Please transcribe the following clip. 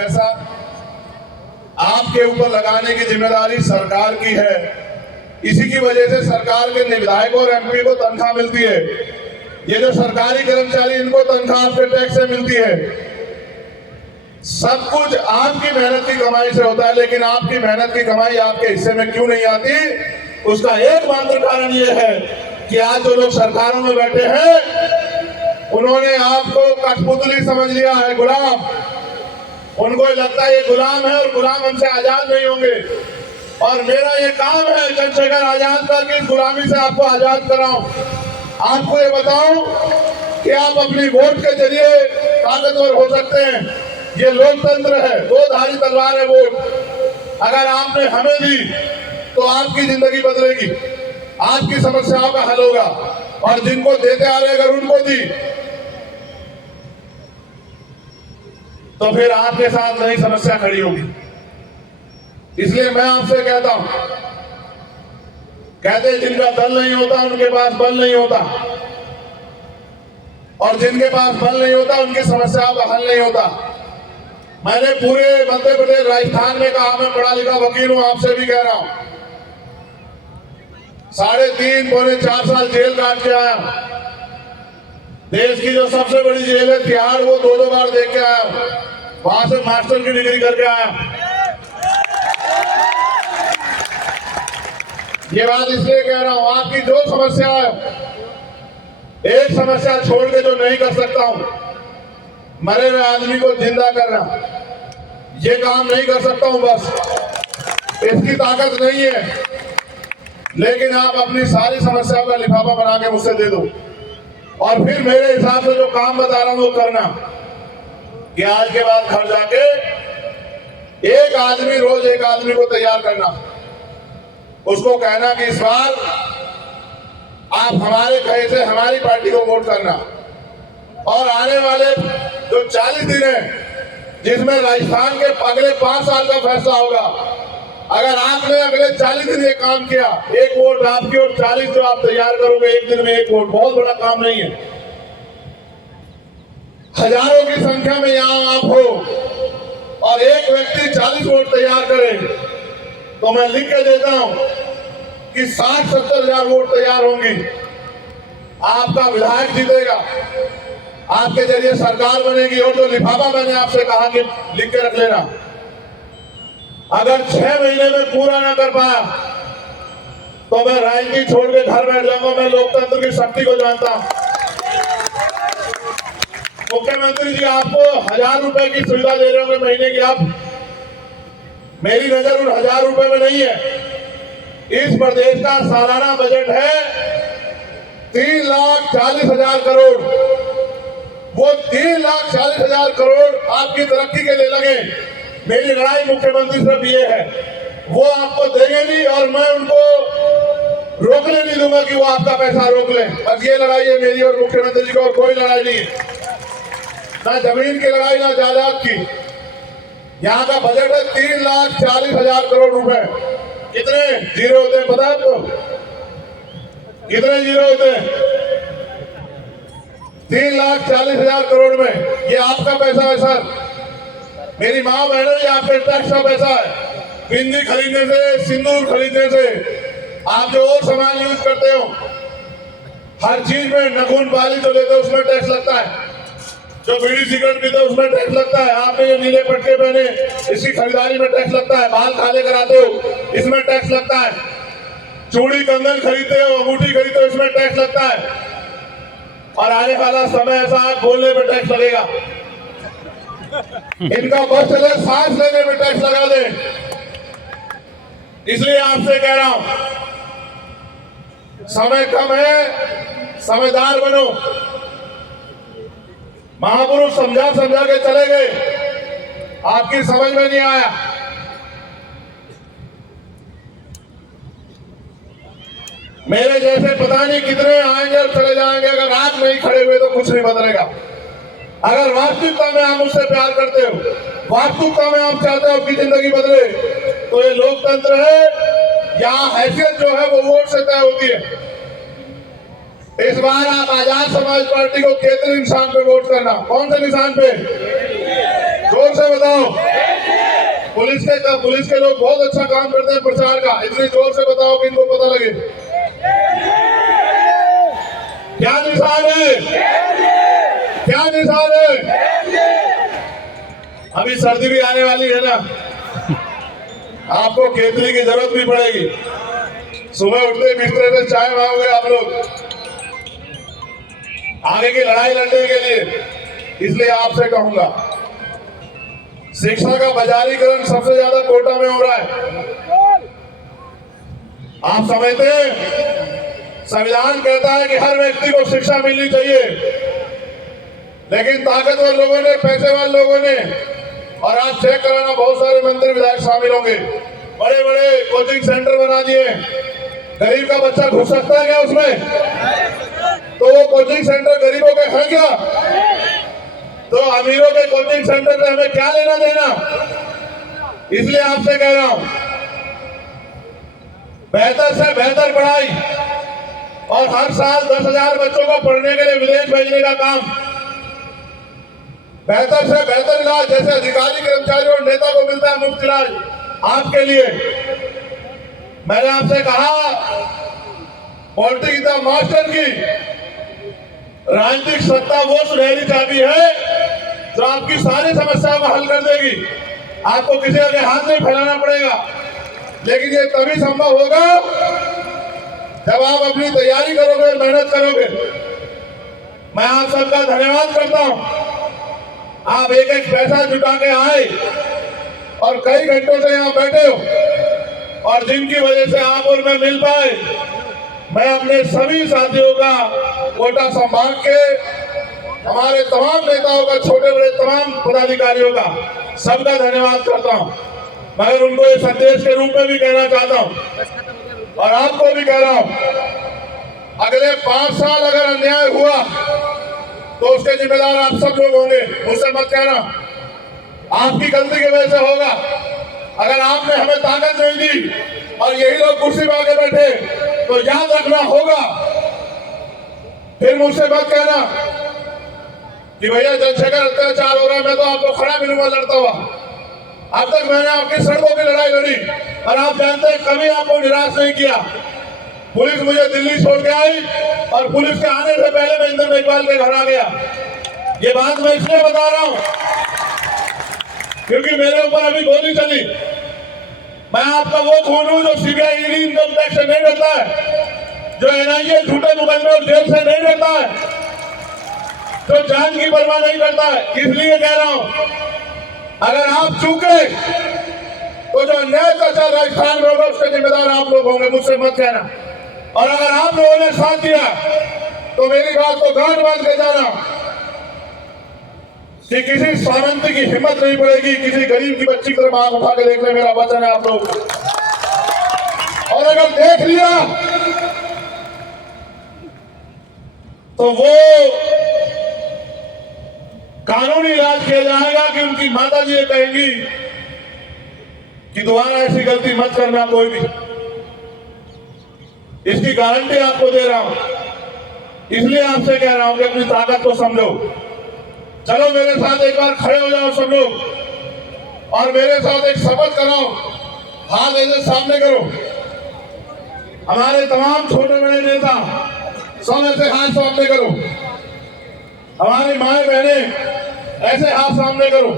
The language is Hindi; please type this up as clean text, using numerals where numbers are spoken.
पैसा आपके ऊपर लगाने की जिम्मेदारी सरकार की है। इसी की वजह से सरकार के विधायकों और एमपी को तनख्वाह मिलती है। ये जो सरकारी कर्मचारी, इनको तनख्वाह आपके टैक्स से मिलती है। सब कुछ आपकी मेहनत की कमाई से होता है, लेकिन आपकी मेहनत की कमाई आपके हिस्से में क्यों नहीं आती? उसका एकमात्र कारण ये है कि आज जो लोग सरकारों में बैठे हैं, उन्होंने आपको कठपुतली समझ लिया है, गुलाम। उनको लगता है ये गुलाम है और गुलाम हमसे आजाद नहीं होंगे। और मेरा ये काम है चंद्रशेखर आजाद का कि इस गुलामी से आपको आजाद कराऊं। आपको ये बताऊं कि आप अपनी वोट के जरिए ताकतवर हो सकते हैं। ये लोकतंत्र है, दो धारी तलवार है वोट। अगर आपने हमें दी तो आपकी जिंदगी बदलेगी, आपकी समस्याओं का हल होगा। और जिनको देते आ रहे अगर उनको दी तो फिर आपके साथ नई समस्या खड़ी होगी। इसलिए मैं आपसे कहता हूं, कहते जिनका दल नहीं होता उनके पास बल नहीं होता, और जिनके पास बल नहीं होता उनकी समस्याओं का हल नहीं होता। मैंने पूरे मध्य प्रदेश, राजस्थान में कहा, मैं पढ़ा लिखा वकील हूं, आपसे भी कह रहा हूं। 3.5 पौने 4 साल जेल काट के आया। देश की जो सबसे बड़ी जेल है तिहाड़, वो 2 बार देख के आया। वहां से मास्टर की डिग्री करके आया। ये बात इसलिए कह रहा हूं, आपकी जो समस्या है, एक समस्या छोड़ के जो नहीं कर सकता हूं, मरे हुए आदमी को जिंदा करना, ये काम नहीं कर सकता हूं। बस इसकी ताकत नहीं है, लेकिन आप अपनी सारी समस्याओं का लिफाफा बना के मुझसे दे दो, और फिर मेरे हिसाब से जो काम बता रहा हूं वो करना। कि आज के बाद घर जाके एक आदमी, रोज एक आदमी को तैयार करना, उसको कहना कि इस बार आप हमारे कहे से हमारी पार्टी को वोट करना। और आने वाले जो 40 दिन है, जिसमें राजस्थान के अगले 5 साल का फैसला होगा, अगर आपने अगले 40 दिन ये काम किया, एक वोट आपकी और 40 जो आप तैयार करोगे एक दिन में, एक वोट बहुत बड़ा काम नहीं है। हजारों की संख्या में यहां आप हो और एक व्यक्ति 40 वोट तैयार करे, तो मैं लिख के देता हूं कि 60-70 हजार वोट तैयार होंगी। आपका विधायक जीतेगा, आपके जरिए सरकार बनेगी। और जो लिफाफा मैंने आपसे कहा कि लिख के रख लेना, अगर 6 महीने में पूरा ना कर पाया तो मैं राजनीति छोड़ के घर बैठ जाऊंगा। मैं लोकतंत्र की शक्ति को जानता हूं। मुख्यमंत्री जी आपको 1000 रुपए की सुविधा दे रहे होंगे महीने की, आप, मेरी नजर उन 1000 रुपए में नहीं है। इस प्रदेश का सालाना बजट है 3,40,000 करोड़। वो 3,40,000 करोड़ आपकी तरक्की के लिए लगे। मेरी लड़ाई मुख्यमंत्री सिर्फ ये है, वो आपको देंगे नहीं और मैं उनको रोकने नहीं दूंगा कि वो आपका पैसा रोक लें। बस ये लड़ाई है मेरी और मुख्यमंत्री जी को, और कोई लड़ाई नहीं है। ना जमीन की लड़ाई, ना जायदाद की। यहाँ का बजट है 3,40,000 करोड़ रुपए। कितने जीरो होते हैं पता है आपको? कितने जीरो होते हैं? 3,40,000 करोड़ में ये आपका पैसा है सर। मेरी माँ बहनों, ये आपके टैक्स का पैसा है। बिंदी खरीदने से, सिंदूर खरीदने से, आप जो और सामान यूज करते हो, हर चीज में नखून पाली जो लेते हो उसमें टैक्स लगता है। जो बीड़ी सिगरेट पीते हो उसमें टैक्स लगता है। आपने जो नीले पटके पहने, इसकी खरीदारी में टैक्स लगता है। बाल काले कराते हो, इसमें टैक्स लगता है। चूड़ी कंगन खरीदते हो, अंगूठी खरीदते हो, इसमें टैक्स लगता है। और आने वाला समय ऐसा है, बोलने में टैक्स लगेगा। इनका बस चले, सांस लेने में टैक्स लगा दे। इसलिए आपसे कह रहा हूं, समय कम है, समझदार बनो। महापुरुष समझा समझा के चले गए, आपकी समझ में नहीं आया। मेरे जैसे पता नहीं कितने आएंगे और चले जाएंगे। अगर आप नहीं खड़े हुए तो कुछ नहीं बदलेगा। अगर वास्तविकता में आप मुझसे प्यार करते हो, वास्तविकता में आप चाहते हो आपकी जिंदगी बदले, तो ये लोकतंत्र है। यहाँ हैसियत जो है वो वोट से तय होती है। इस बार आप आजाद समाज पार्टी को केंद्रीय निशान पे वोट करना। कौन से निशान पे? जोर से बताओ। पुलिस के लोग बहुत अच्छा काम करते हैं प्रचार का। इतनी जोर से बताओ कि इनको पता लगे। क्या निशान है? क्या निशान है? अभी सर्दी भी आने वाली है ना, आपको केतली की जरूरत भी पड़ेगी। सुबह उठते बिस्तर से चाय मांगोगे आप लोग आगे की लड़ाई लड़ने के लिए। इसलिए आपसे कहूंगा, शिक्षा का बाजारीकरण सबसे ज्यादा कोटा में हो रहा है। आप समझते हैं संविधान कहता है कि हर व्यक्ति को शिक्षा मिलनी चाहिए, लेकिन ताकतवर लोगों ने, पैसेवान लोगों ने, और आज चेक कराना बहुत सारे मंत्री विधायक शामिल होंगे, बड़े बड़े कोचिंग सेंटर बना दिए। गरीब का बच्चा घुस सकता है क्या उसमें? तो वो कोचिंग सेंटर गरीबों के हैं क्या? तो अमीरों के कोचिंग सेंटर में हमें क्या लेना देना? इसलिए आपसे कह रहा हूं, बेहतर से बेहतर पढ़ाई और हर साल 10,000 बच्चों को पढ़ने के लिए विदेश भेजने का काम, बेहतर से बेहतर इलाज जैसे अधिकारी, कर्मचारी और नेता को मिलता है मुफ्त इलाज, आपके लिए। मैंने आपसे कहा, पॉलिटिक्स द मास्टर की राजनीतिक सत्ता वो सुनहरी चाबी है जो आपकी सारी समस्याओं को हल कर देगी। आपको किसी के हाथ नहीं फैलाना पड़ेगा, लेकिन ये तभी संभव होगा जब आप अपनी तैयारी करोगे, मेहनत करोगे। मैं आप सबका धन्यवाद करता हूं। आप एक एक पैसा जुटा के आए और कई घंटों से यहाँ बैठे हो, और जिनकी वजह से आप और मैं मिल पाए, मैं अपने सभी साथियों का कोटा संभाग के, हमारे तमाम नेताओं का, छोटे बड़े तमाम पदाधिकारियों का, सबका धन्यवाद करता हूं। मगर उनको ये संदेश के रूप में भी कहना चाहता हूं, और आपको भी कह रहा हूं, अगले 5 साल अगर अन्याय हुआ तो उसके जिम्मेदार आप सब लोग होंगे। मुझसे मत कहना आपकी गलती की वजह से होगा। अगर आपने हमें ताकत नहीं दी और यही लोग कुर्सी में आके बैठे, तो याद रखना होगा। फिर मुझसे मत कहना कि भैया जनशेखर अत्याचार हो रहा है, मैं तो आपको खड़ा मिलूंगा लड़ता हुआ। अब तक मैंने आपकी सड़कों की लड़ाई लड़ी, और आप जानते हैं कभी आपको निराश नहीं किया। पुलिस मुझे दिल्ली छोड़ के आई, और पुलिस के आने से पहले मैं इंदर मेघवाल के घर आ गया। ये बात मैं इसलिए बता रहा हूं क्योंकि मेरे ऊपर अभी गोली चली। मैं आपका वो खून हूं जो सीबीआई, ईडी, इनकम टैक्स से नहीं डरता है, जो एनआईए झूठे मुकदमे और जेल से नहीं डरता है, जो जान की परवाह नहीं करता है। इसलिए कह रहा हूं, अगर आप चूके तो जो अन्याय अत्याचार राजस्थान में होगा उसके जिम्मेदार आप लोग होंगे। मुझसे मत कहना। और अगर आप लोगों ने साथ दिया तो मेरी बात को गांठ बांध के जाना कि किसी सामंत की हिम्मत नहीं पड़ेगी किसी गरीब की बच्ची की तरफ आंख उठा के देखने। मेरा वचन है आप लोग। और अगर देख लिया तो वो कानूनी इलाज किया जाएगा कि उनकी माता जी ये कहेंगी कि दोबारा ऐसी गलती मत करना कोई भी। इसकी गारंटी आपको दे रहा हूं। इसलिए आपसे कह रहा हूं कि अपनी ताकत को समझो। चलो मेरे साथ एक बार खड़े हो जाओ सब लोग, और मेरे साथ एक शपथ कराओ। हाथ ऐसे सामने करो। हमारे तमाम छोटे बड़े नेता सब ऐसे हाथ सामने करो। हमारी माएं बहनें ऐसे हाथ सामने करो।